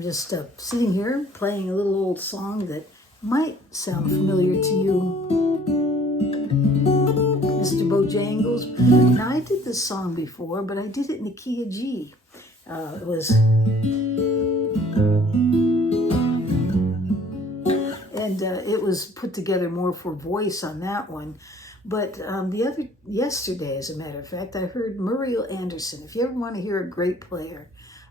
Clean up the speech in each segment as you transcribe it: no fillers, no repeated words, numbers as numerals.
I'm just sitting here playing a little old song that might sound familiar to you. Mr. Bojangles. Now, I did this song before, but I did it in the key of G. It was... And it was put together more for voice on that one. But yesterday, as a matter of fact, I heard Muriel Anderson. If you ever want to hear a great player,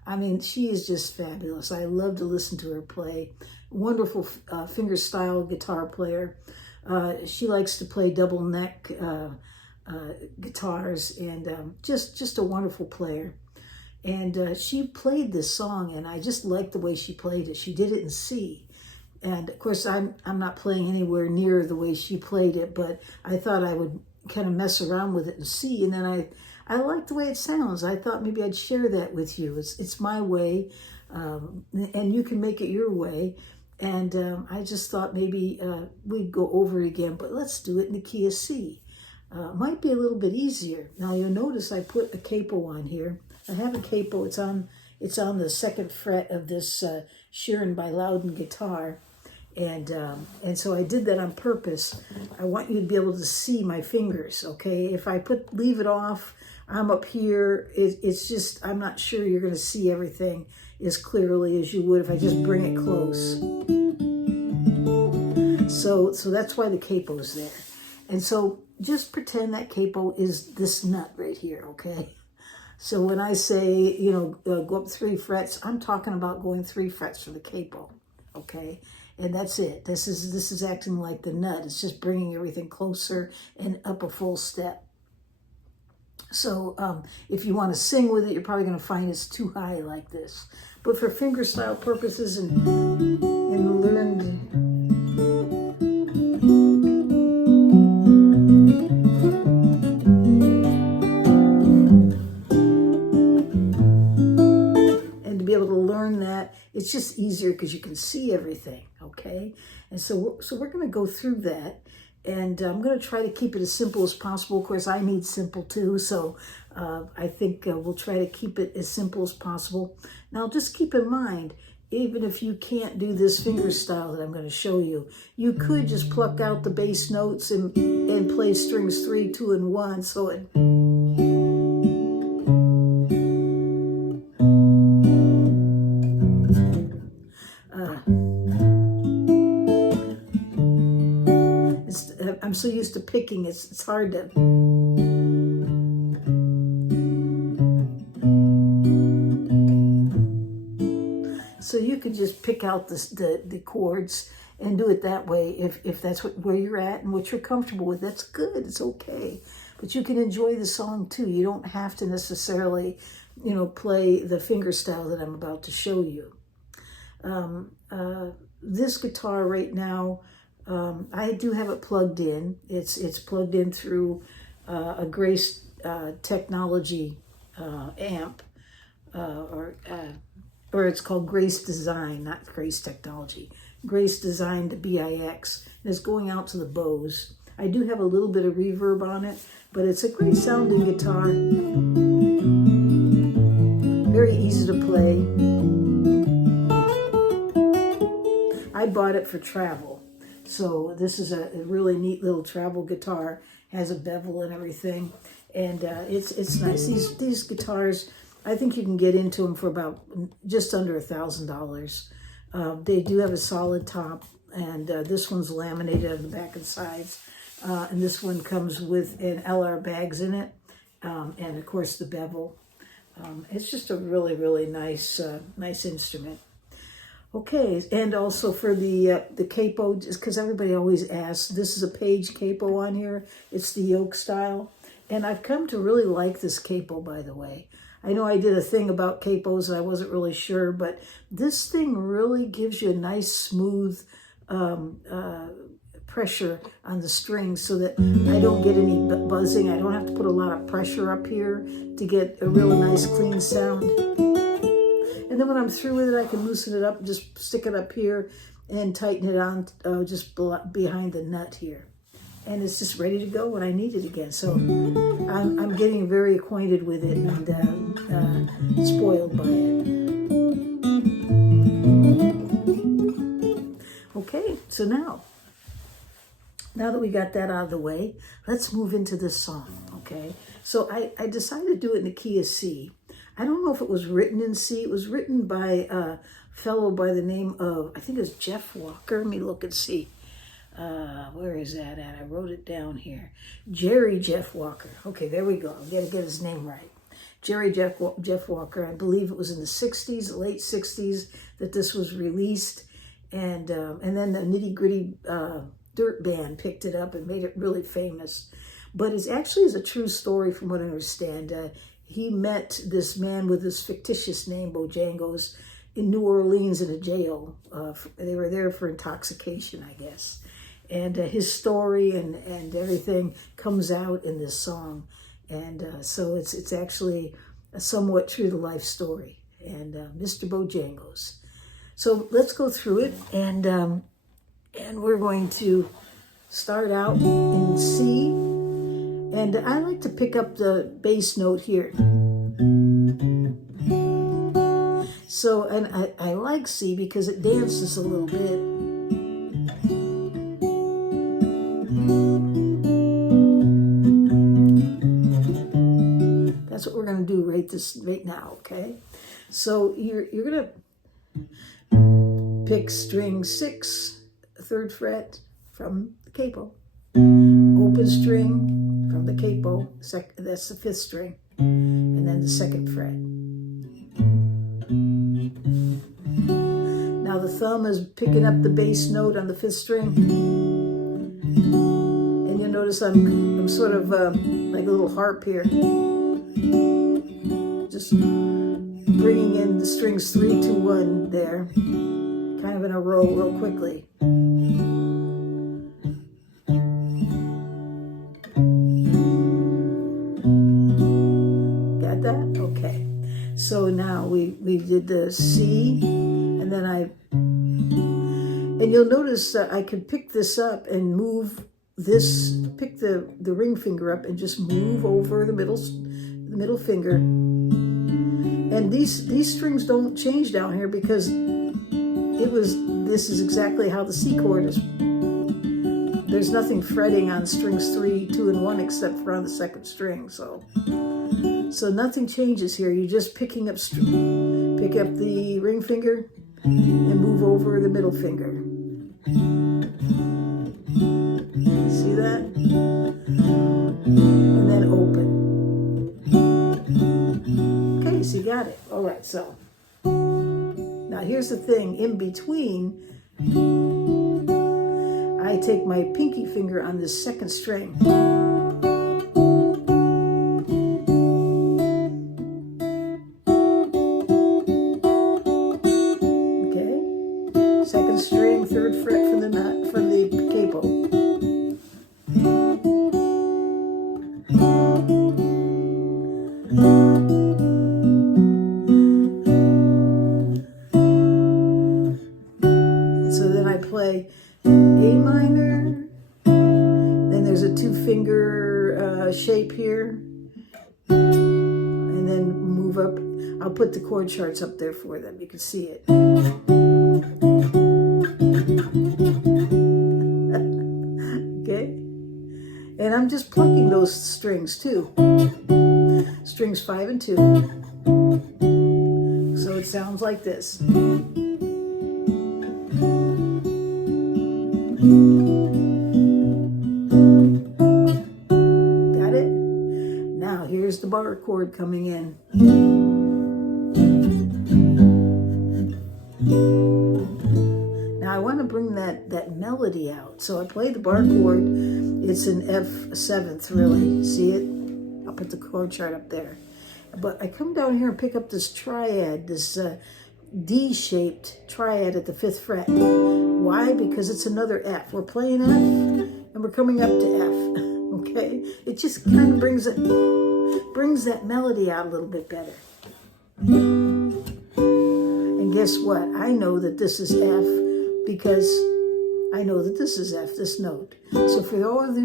I mean, she is just fabulous. I love to listen to her play. Wonderful finger style guitar player. She likes to play double neck guitars, and just a wonderful player. And she played this song, and I just liked the way she played it. She did it in C. And of course, I'm not playing anywhere near the way she played it, but I thought I would kind of mess around with it and see. And then I like the way it sounds. I thought maybe I'd share that with you. It's my way, and you can make it your way. And I just thought maybe we'd go over it again, but let's do it in the key of C. Might be a little bit easier. Now you'll notice I put a capo on here. I have a capo. It's on the second fret of this Sheeran By Lowden guitar. And so I did that on purpose. I want you to be able to see my fingers, okay? If I leave it off, I'm up here. It's just, I'm not sure you're going to see everything as clearly as you would if I just bring it close. So that's why the capo's there. And so just pretend that capo is this nut right here, okay? So when I say, go up 3 frets, I'm talking about going 3 frets for the capo, okay? And that's it. This is acting like the nut. It's just bringing everything closer and up a full step. So if you want to sing with it, you're probably going to find it's too high like this. But for finger style purposes and learned... be able to learn that, it's just easier because you can see everything, okay? And so we're going to go through that, and I'm going to try to keep it as simple as possible. Of course, I need simple too, so I think we'll try to keep it as simple as possible. Now, just keep in mind, even if you can't do this finger style that I'm going to show you, you could just pluck out the bass notes and play strings 3, 2, and 1, so it... I'm so used to picking, it's hard to... So you could just pick out the chords and do it that way if that's where you're at and what you're comfortable with. That's good, it's okay. But you can enjoy the song too. You don't have to necessarily, play the finger style that I'm about to show you. This guitar right now, I do have it plugged in. It's plugged in through a Grace Technology amp, or it's called Grace Design, not Grace Technology. Grace Design to BIX. And it's going out to the Bose. I do have a little bit of reverb on it, but it's a great sounding guitar. Very easy to play. I bought it for travel. So this is a really neat little travel guitar. Has a bevel and everything, and it's nice. These guitars, I think you can get into them for about just under $1,000. They do have a solid top, and this one's laminated on the back and sides, and this one comes with an LR bags in it, and of course the bevel. It's just a really, really nice instrument. Okay, and also for the capo, just because everybody always asks, this is a Page capo on here. It's the yoke style. And I've come to really like this capo, by the way. I know I did a thing about capos and I wasn't really sure, but this thing really gives you a nice, smooth pressure on the strings so that I don't get any buzzing. I don't have to put a lot of pressure up here to get a really nice, clean sound. And then when I'm through with it, I can loosen it up and just stick it up here and tighten it on just behind the nut here. And it's just ready to go when I need it again. So I'm getting very acquainted with it and spoiled by it. So now that we got that out of the way, let's move into this song, okay? So I decided to do it in the key of C. I don't know if it was written in C. It was written by a fellow by the name of, I think it was Jeff Walker. Let me look and see. Where is that at? I wrote it down here. Jerry Jeff Walker. Okay, there we go. I've got to get his name right. Jerry Jeff Walker. I believe it was in the 60s, late 60s, that this was released. And then the Nitty Gritty Dirt Band picked it up and made it really famous. But it actually is a true story from what I understand. He met this man with this fictitious name, Bojangles, in New Orleans in a jail. They were there for intoxication, I guess. And his story and everything comes out in this song. And so it's actually a somewhat true-to-life story. And Mr. Bojangles. So let's go through it. And we're going to start out in C. And I like to pick up the bass note here. So, and I like C because it dances a little bit. That's what we're going to do right now, okay? So you're going to pick string 6, 3rd fret from the capo. Open string from the capo, that's the 5th string, and then the 2nd fret. Now the thumb is picking up the bass note on the 5th string, and you'll notice I'm sort of like a little harp here, just bringing in the strings 3, 2, 1 there, kind of in a row real quickly. Okay, so now we did the C, and then and you'll notice that I could pick this up and move this, pick the ring finger up and just move over the middle finger. And these strings don't change down here because this is exactly how the C chord is. There's nothing fretting on strings 3, 2, and 1 except for on the 2nd string, so nothing changes here. You're just pick up the ring finger and move over the middle finger. See that? And then open. Okay, so you got it. All right, so now here's the thing. In between, I take my pinky finger on the 2nd string. String, 3rd fret from the capo. So then I play A minor. Then there's a 2-finger shape here, and then move up. I'll put the chord charts up there for them. You can see it. Okay, and I'm just plucking those strings too. Strings 5 and 2. So it sounds like this. Got it? Now here's the bar chord coming in. Now I want to bring that melody out. So I play the bar chord. It's an F7th, really. See it? I'll put the chord chart up there. But I come down here and pick up this triad, this D-shaped triad at the 5th fret. Why? Because it's another F. We're playing F, and we're coming up to F. Okay? It just kind of brings that melody out a little bit better. And guess what? I know that this is F because I know that this is F, this note. So for all of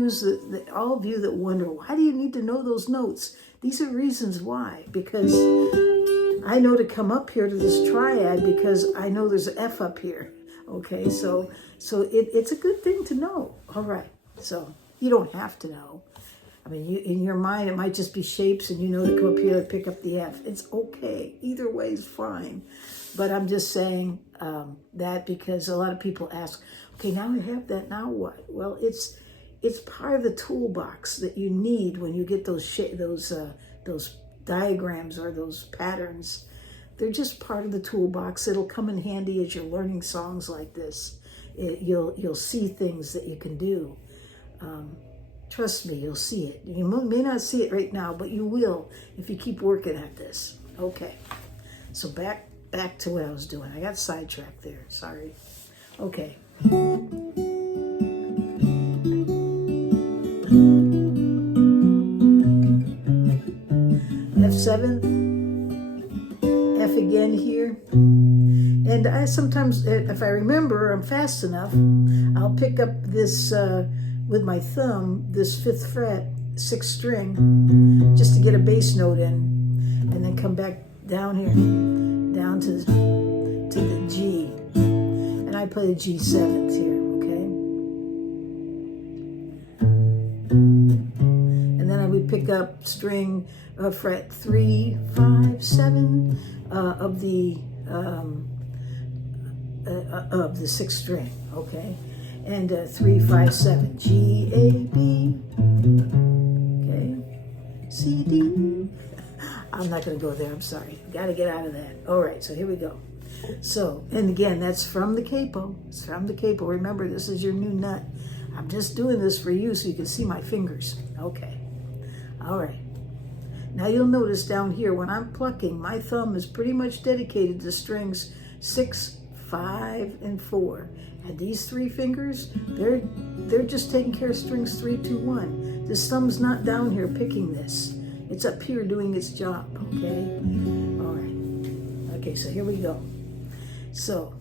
you that wonder, why do you need to know those notes? These are reasons why. Because I know to come up here to this triad because I know there's an F up here. Okay, so it's a good thing to know. All right, so you don't have to know. I mean, in your mind, it might just be shapes, and you know to come up here and pick up the F. It's okay. Either way is fine. But I'm just saying that because a lot of people ask, okay, now I have that, now what? Well, it's part of the toolbox that you need when you get those diagrams or those patterns. They're just part of the toolbox. It'll come in handy as you're learning songs like this. You'll see things that you can do. Trust me, you'll see it. You may not see it right now, but you will if you keep working at this. Okay, so back to what I was doing. I got sidetracked there, sorry. Okay. F7, F again here. And I sometimes, if I remember, I'm fast enough, I'll pick up this with my thumb, this 5th fret, 6th string, just to get a bass note in, and then come back down here, down to the G. And I play the G7th here, okay? And then I would pick up string, fret 3, 5, 7 of the 6th string, okay? And 3, 5, 7, G, A, B, okay, C, D. I'm not going to go there, I'm sorry. Got to get out of that. All right, so here we go. So, and again, that's from the capo. It's from the capo. Remember, this is your new nut. I'm just doing this for you so you can see my fingers. Okay, all right. Now you'll notice down here, when I'm plucking, my thumb is pretty much dedicated to strings 6, 5, and 4. And these 3 fingers, they're just taking care of strings 3, 2, 1. This thumb's not down here picking this. It's up here doing its job, okay? All right. Okay, so here we go. So,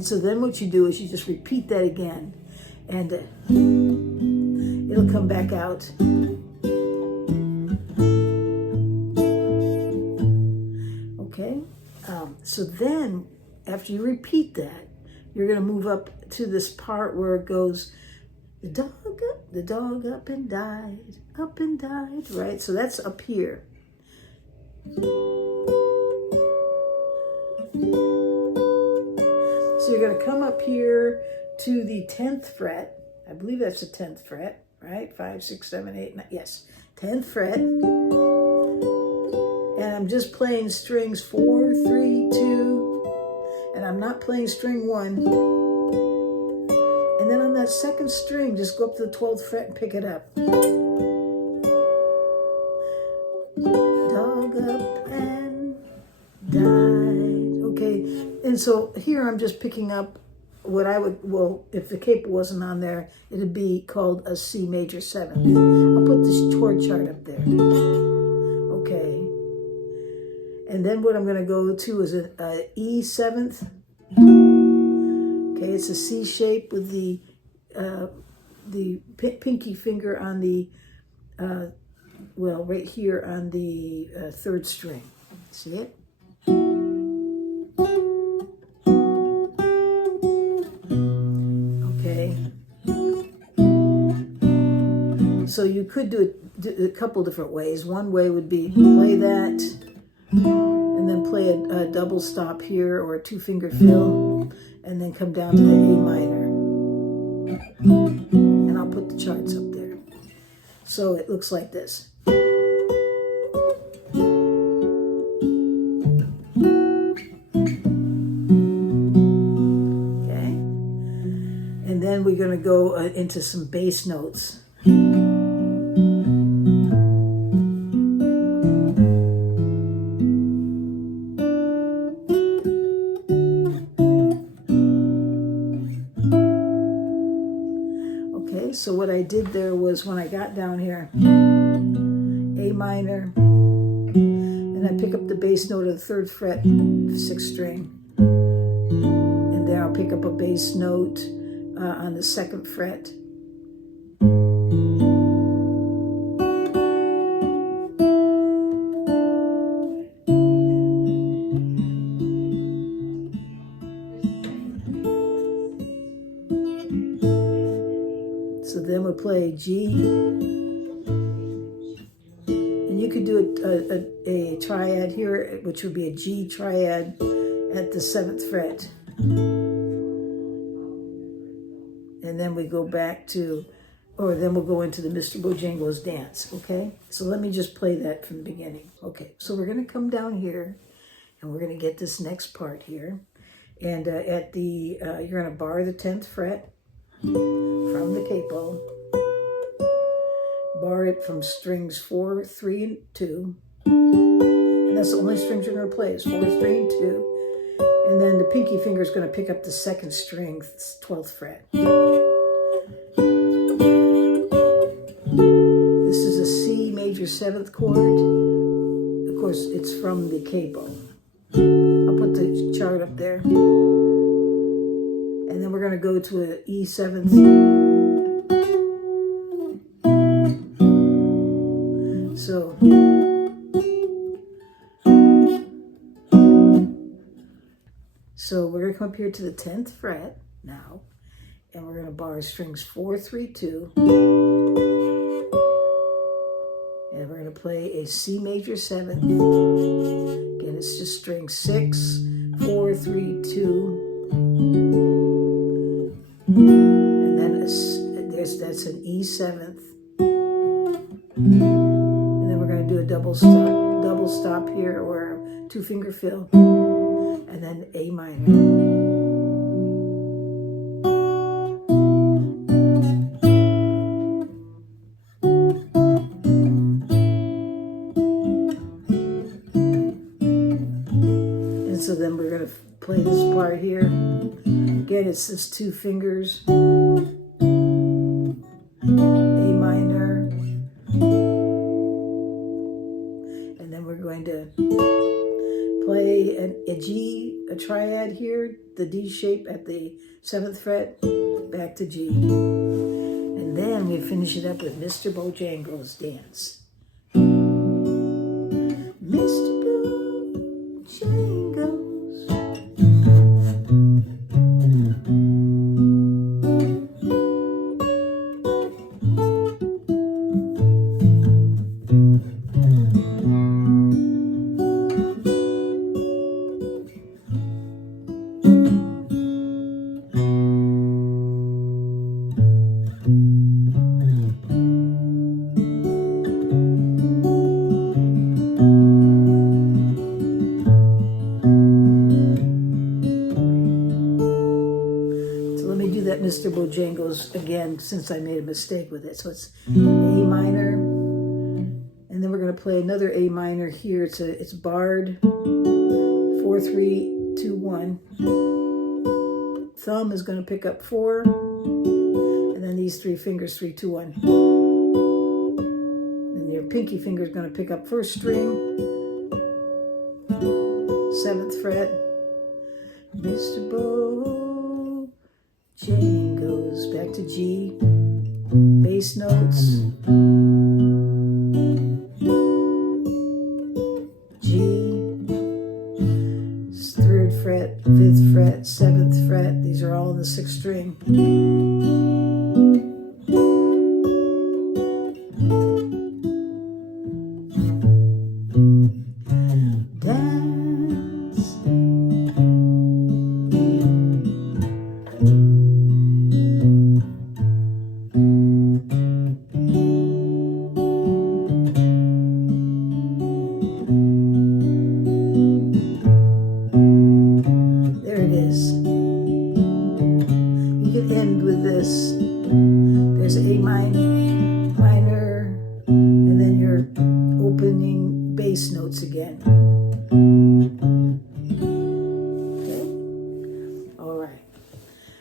so then what you do is you just repeat that again, and it'll come back out. Okay, so then after you repeat that, you're going to move up to this part where it goes, the dog up and died, right? So that's up here. So you're going to come up here to the 10th fret. I believe that's the 10th fret, right? 5, 6, 7, 8, 9. Yes, 10th fret. And I'm just playing strings 4, 3, 2. And I'm not playing string 1. And then on that 2nd string, just go up to the 12th fret and pick it up. Dog up and died. Okay, and so here I'm just picking up what I would, well, if the capo wasn't on there, it'd be called a C major 7. I'll put this chord chart up there. Okay. And then what I'm going to go to is an E 7th. Okay, it's a C shape with the pinky finger on the, well, right here on the 3rd string. See it? Okay. So you could do it a couple different ways. One way would be play that, and then play a double stop here or a 2-finger fill, and then come down to the A minor. And I'll put the charts up there. So it looks like this. Okay. And then we're going to go into some bass notes. So what I did there was when I got down here, A minor, and I pick up the bass note of the 3rd fret, 6th string. And then I'll pick up a bass note on the 2nd fret. So then we'll play G. And you could do a triad here, which would be a G triad at the 7th fret. And then we go back to, or then we'll go into the Mr. Bojangles dance, okay? So let me just play that from the beginning. Okay, so we're gonna come down here and we're gonna get this next part here. And at the, you're gonna bar the 10th fret from the capo, bar it from strings 4, 3, and 2. And that's the only strings you're gonna play is 4, 3, and 2. And then the pinky finger is going to pick up the 2nd string, 12th fret. This is a C major 7th chord. Of course, it's from the capo. I'll put the chart up there. And then we're going to go to an E 7th. So we're going to come up here to the 10th fret now, and we're going to bar strings 4, 3, 2, and we're going to play a C major 7th. Again, it's just string 6, 4, 3, 2, and then that's an E 7th, and then we're going to do a double stop here, or a 2-finger fill. And then A minor. And so then we're going to play this part here. Again, it's just 2 fingers. A minor. And then we're going to play a G, a triad here, the D shape at the 7th fret, back to G. And then we finish it up with Mr. Bojangles dance. Mr. Bojangles. Mr. Bojangles again, since I made a mistake with it. So it's A minor, and then we're going to play another A minor here. It's barred 4, 3, 2, 1. Thumb is going to pick up 4, and then these 3 fingers 3, 2, 1. And your pinky finger is going to pick up 1st string, 7th fret. Mr. Bojangles, back to G, bass notes, G, 3rd fret, 5th fret, 7th fret, these are all in the 6th string. End with this. There's A minor, and then your opening bass notes again. Okay. All right.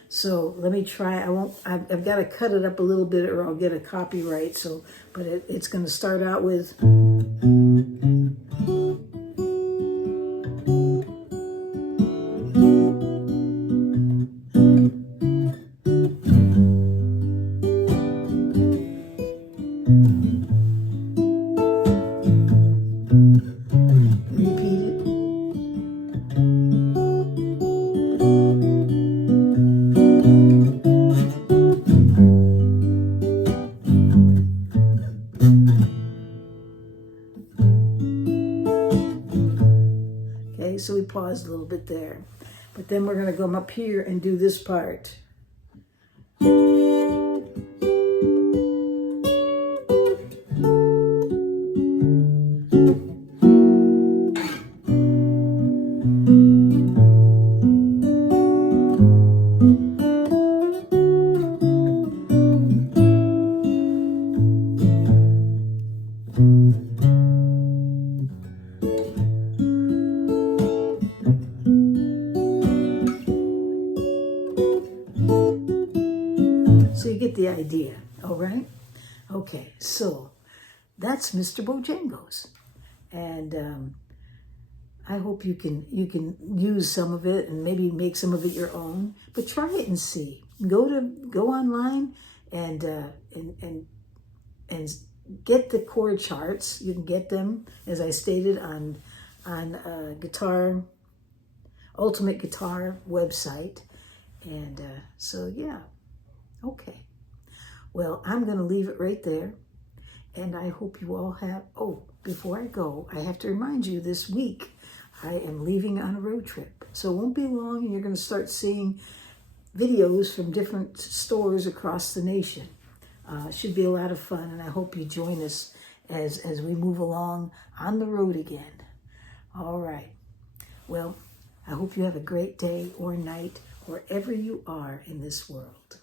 So let me try. I've got to cut it up a little bit, or I'll get a copyright. So, but it's going to start out with. okay? So we paused a little bit there. But then we're going to come up here and do this part. So you get the idea, all right? Okay, so that's Mr. Bojangles. And I hope you can use some of it and maybe make some of it your own. But try it and see. Go online and get the chord charts. You can get them, as I stated, on Ultimate Guitar website. And so yeah, okay. Well, I'm going to leave it right there. And I hope you all have, oh, before I go, I have to remind you this week, I am leaving on a road trip. So it won't be long and you're going to start seeing videos from different stores across the nation. Should be a lot of fun, and I hope you join us as we move along on the road again. All right. Well, I hope you have a great day or night wherever you are in this world.